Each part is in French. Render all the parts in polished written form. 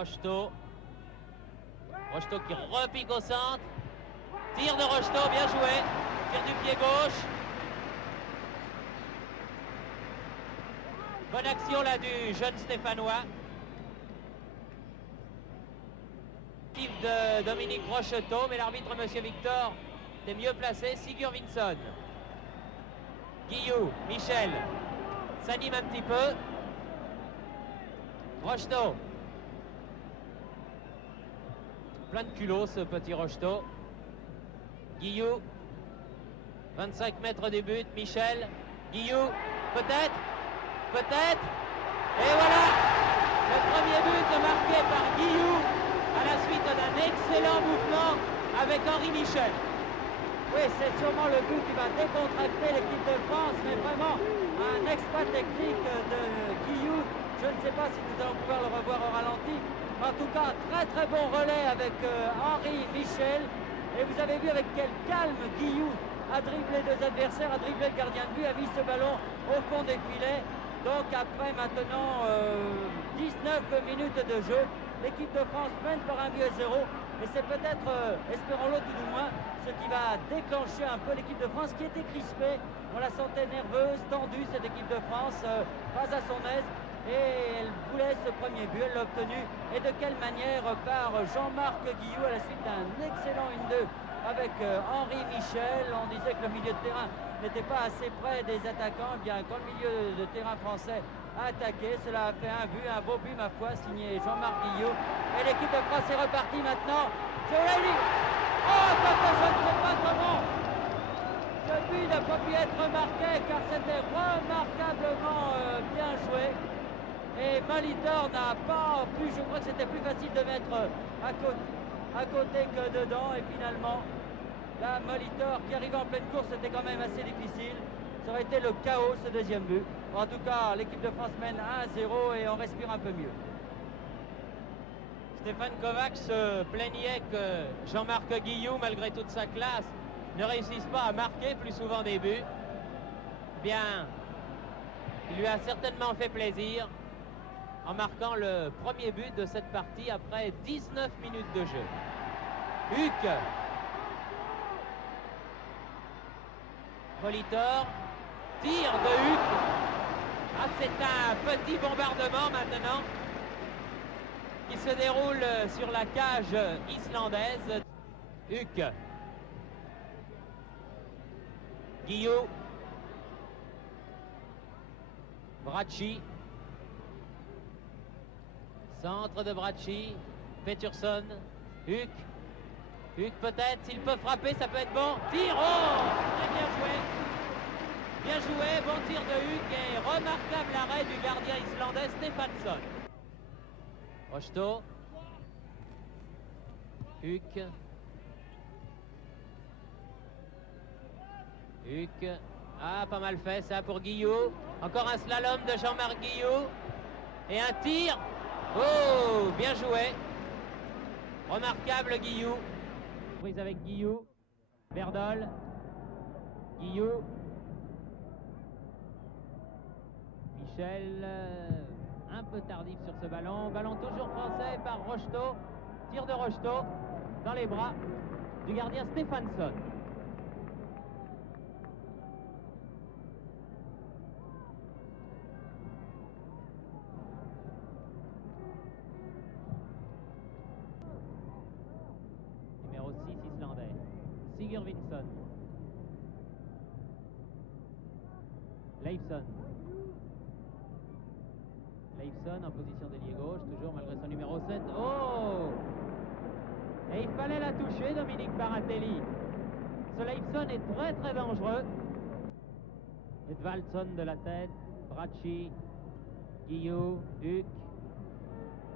Rocheteau. Rocheteau qui repique au centre. Tir de Rocheteau, bien joué. Tir du pied gauche. Bonne action là du jeune Stéphanois. De Dominique Rocheteau, mais l'arbitre, Monsieur Victor, est mieux placé. Sigurvinsson. Guillou, Michel. S'anime un petit peu. Rocheteau. Plein de culot ce petit Rocheteau. Guillou. 25 mètres du but. Michel. Guillou. Peut-être. Peut-être. Et voilà. Le premier but marqué par Guillou à la suite d'un excellent mouvement avec Henri Michel. Oui, c'est sûrement le but qui va décontracter l'équipe de France, mais vraiment un exploit technique de Guillou. Je ne sais pas si nous allons pouvoir le revoir au ralenti. En tout cas, très bon relais avec Henri Michel. Et vous avez vu avec quel calme Guillou a dribblé deux adversaires, a dribblé le gardien de but, a mis ce ballon au fond des filets. Donc après maintenant 19 minutes de jeu, l'équipe de France mène par 1-0. Et c'est peut-être, espérons-le tout du moins, ce qui va déclencher un peu l'équipe de France qui était crispée. On la sentait nerveuse, tendue, cette équipe de France, pas à son aise. Et elle voulait ce premier but, elle l'a obtenu. Et de quelle manière par Jean-Marc Guillou à la suite d'un excellent 1-2 avec Henri Michel. On disait que le milieu de terrain n'était pas assez près des attaquants. Eh bien, quand le milieu de terrain français a attaqué, cela a fait un but, un beau but ma foi, signé Jean-Marc Guillou. Et l'équipe de France est repartie maintenant. Je l'ai dit. Oh, je ne sais pas comment ce but n'a pas pu être marqué car c'était remarquablement bien joué. Et Molitor n'a pas pu, je crois que c'était plus facile de mettre à côté que dedans. Et finalement, là, Molitor qui arrivait en pleine course, c'était quand même assez difficile. Ça aurait été le chaos ce deuxième but. En tout cas, l'équipe de France mène 1-0 et on respire un peu mieux. Stéphane Kovacs se plaignait que Jean-Marc Guillou, malgré toute sa classe, ne réussisse pas à marquer plus souvent des buts. Bien, il lui a certainement fait plaisir en marquant le premier but de cette partie après 19 minutes de jeu. Huck. Molitor. Tir de Huck. Ah, c'est un petit bombardement maintenant qui se déroule sur la cage islandaise. Huck. Guillou. Bracci. Centre de Bracci. Peterson. Huck. Huck peut-être, s'il peut frapper, ça peut être bon. Tir, oh, très bien joué. Bien joué, bon tir de Huck et remarquable arrêt du gardien islandais Stéphansson. Rocheteau. Huck. Huck. Ah, pas mal fait ça pour Guillou. Encore un slalom de Jean-Marc Guillou. Et un tir. Oh, bien joué. Remarquable Guillou. Prise avec Guillou. Verdol. Guillou. Michel. Un peu tardif sur ce ballon. Ballon toujours français par Rocheteau. Tir de Rocheteau dans les bras du gardien Stéphansson. Numéro 6 islandais. Sigurvinsson. Leifsson. Leifsson en position d'ailier gauche, toujours malgré son numéro 7. Oh! Et il fallait la toucher, Dominique Baratelli. Ce Leifsson est très dangereux. Edvaldsson de la tête, Bracci, Guillou, Huck,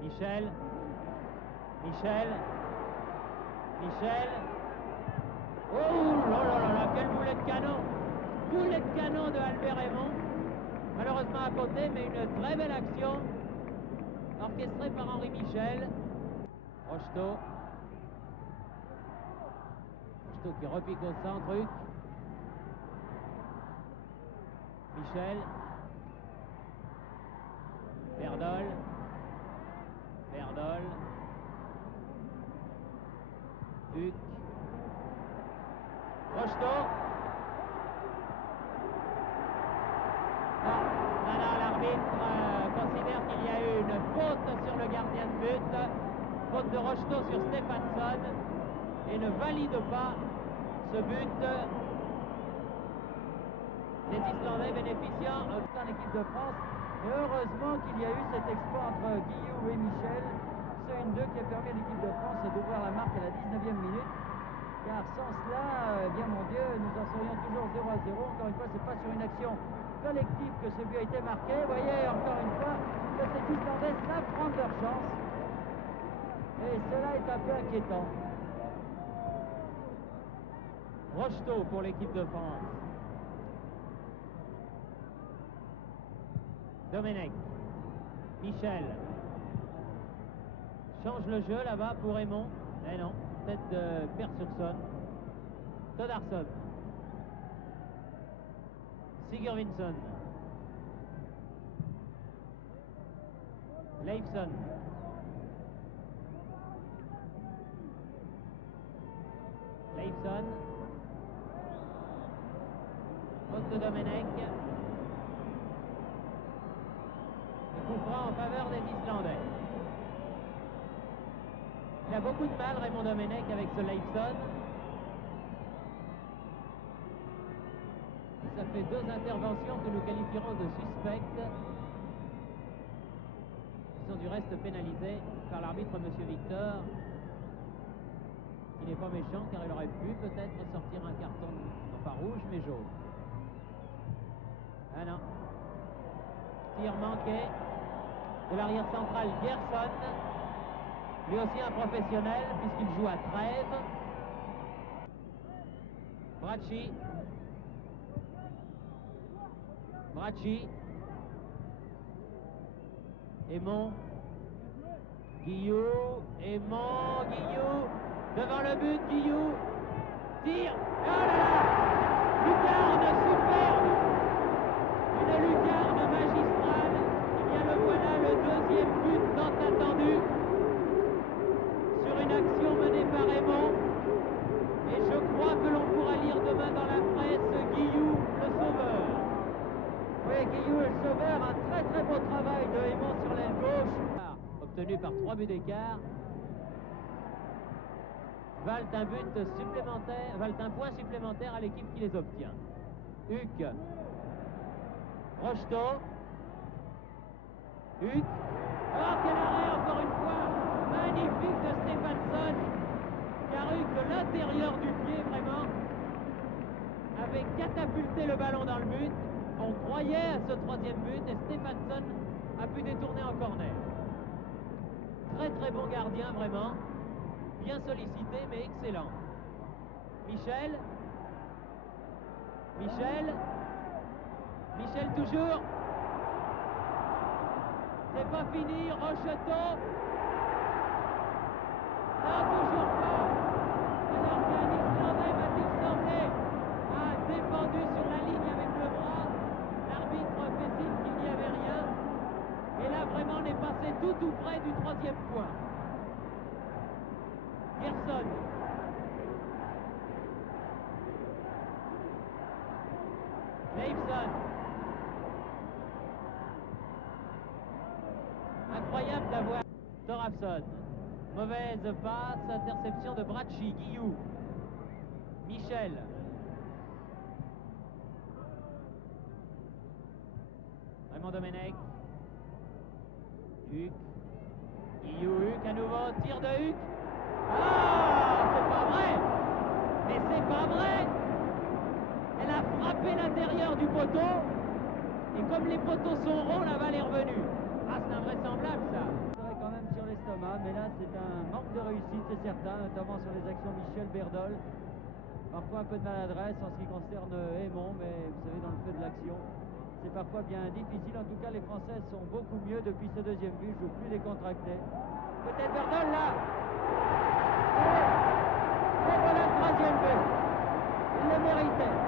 Michel, Michel, Michel. Oh là là là là, quel boulet de canon! Boulet de canon de Albert Raymond. Malheureusement à côté, mais une très belle action orchestrée par Henri Michel. Rocheteau. Rocheteau qui repique au centre. Huck. Michel. Verdol. Verdol. Huc. Rocheteau. Non, l'arbitre considère qu'il y a eu une faute sur le gardien de but. Faute de Rocheteau sur Stéphansson. Et ne valide pas ce but. Les Islandais bénéficiant en équipe de France. Et heureusement qu'il y a eu cet exploit entre Guillou et Michel. C'est une 2 qui a permis à l'équipe de France d'ouvrir la marque à la 19e minute. Car sans cela, eh bien mon Dieu, nous en serions toujours 0-0. Encore une fois, c'est pas sur une action collective que ce but a été marqué. Vous voyez encore une fois que ces Islandais savent prendre leur chance. Et cela est un peu inquiétant. Rocheteau pour l'équipe de France. Domenech. Michel. Change le jeu là-bas pour Raymond. Eh non, tête de Persson. Toddarsson. Sigurvinsson. Leifsson. Leifsson. Faute de Domenech. Coup franc en faveur des Islandais. Il a beaucoup de mal, Raymond Domenech, avec ce Leifsson. Ça fait 2 interventions que nous qualifierons de suspectes. Ils sont du reste pénalisés par l'arbitre M. Victor. Il n'est pas méchant car il aurait pu peut-être sortir un carton, non pas rouge mais jaune. Ah non. Tir manqué de l'arrière central Gerson. Lui aussi un professionnel puisqu'il joue à Trèves. Bracci. Bracci. Aymon. Guillou. Aymon. Guillou. Devant le but, Guillou. Tire. Oh là là! Lucarne superbe. Une lucarne magistrale. Eh bien le voilà, le 2e but tant attendu. Sur une action menée par Aymon. Et je crois que l'on pourra lire demain dans la presse Guillou, le sauveur. Oui, Guillou est le sauveur. Un très très beau travail de Aymon sur l'aile gauche. Obtenu par 3 buts d'écart. Valent un but supplémentaire, valent un point supplémentaire à l'équipe qui les obtient. Huc. Rocheteau. Huc. Oh, quel arrêt encore une fois. Magnifique de Stéphansson. Car Huc, de l'intérieur du pied, vraiment, avait catapulté le ballon dans le but. On croyait à ce 3e but et Stéphansson a pu détourner en corner. Très très bon gardien, vraiment. Bien sollicité, mais excellent. Michel. Michel. Michel toujours. C'est pas fini. Rocheteau. Non, toujours pas. Alors qu'un Islandais, va-t-il sembler, a défendu sur la ligne avec le bras. L'arbitre fait signe qu'il n'y avait rien. Et là, vraiment, on est passé tout près du 3e point. Gerson. Leifsson. Incroyable d'avoir Thorafson. Mauvaise passe, interception de Bracci. Guillou. Michel. Raymond Domenech. Huc. Guillou, Huc à nouveau. Tir de Huc. Ah, c'est pas vrai! Mais c'est pas vrai! Elle a frappé l'intérieur du poteau. Et comme les poteaux sont ronds, la balle est revenue. Ah, c'est invraisemblable ça. C'est quand même sur l'estomac, mais là c'est un manque de réussite, c'est certain, notamment sur les actions Michel Berdol. Parfois un peu de maladresse en ce qui concerne Aymon, mais vous savez, dans le feu de l'action, c'est parfois bien difficile. En tout cas, les Français sont beaucoup mieux depuis ce 2e but, jouent plus décontractés. Peut-être Berdol là. Et voilà le 3e but. Il le méritait.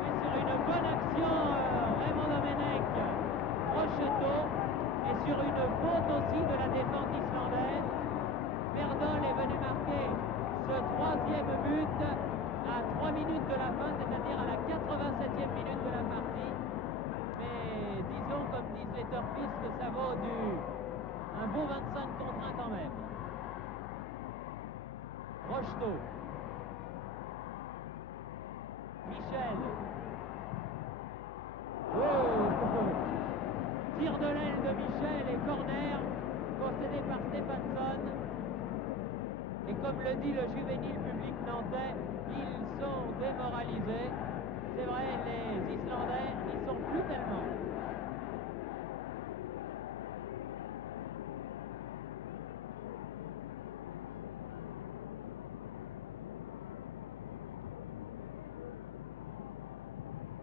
Et sur une bonne action, Raymond Domenech, Rocheteau, et sur une faute aussi de la défense islandaise. Berdol est venu marquer ce troisième but à 3 minutes de la fin, c'est-à-dire à la 87e minute de la partie. Mais disons, comme disent les turfistes, que ça vaut un beau 25 contre 1 quand même. Rocheteau. Michel. Oh! Tir de l'aile de Michel et corner concédé par Stéphansson. Et comme le dit le juvénile public nantais, ils sont démoralisés. C'est vrai, les Islandais n'y sont plus tellement.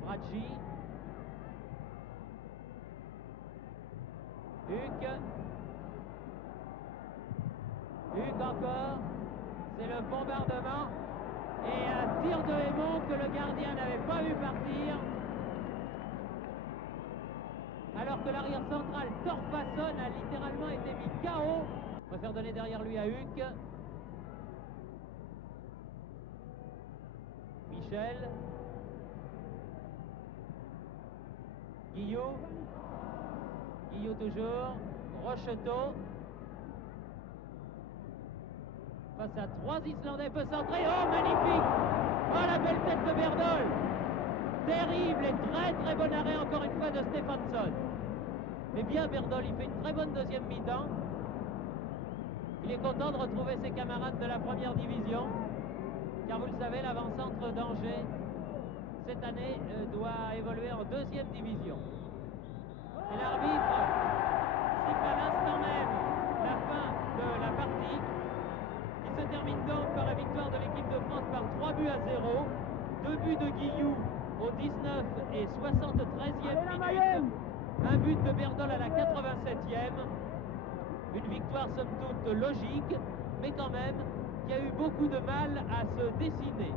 Bracci. Huc encore. C'est le bombardement. Et un tir de Aymon que le gardien n'avait pas vu partir. Alors que l'arrière central Torfason a littéralement été mis KO. Je préfère donner derrière lui à Huc. Michel. Guillot. Guillot toujours. Rocheteau. Face à 3 Islandais, peut centrer. Oh, magnifique! Oh, la belle tête de Berdol! Terrible et très très bon arrêt encore une fois de Stéphansson. Mais bien Berdol, il fait une très bonne deuxième mi-temps. Il est content de retrouver ses camarades de la première division. Car vous le savez, l'avant-centre d'Angers, cette année, doit évoluer en deuxième division. Et l'arbitre siffle à l'instant même la fin de la partie, qui se termine donc par la victoire de l'équipe de France par 3 buts à 0. 2 buts de Guillou au 19 et 73e minute. Un but de Berdol à la 87e. Une victoire somme toute logique, mais quand même, qui a eu beaucoup de mal à se dessiner.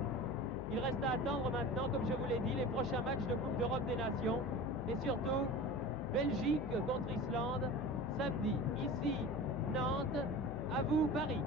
Il reste à attendre maintenant, comme je vous l'ai dit, les prochains matchs de Coupe d'Europe des Nations. Et surtout, Belgique contre Islande, samedi. Ici, Nantes, à vous Paris.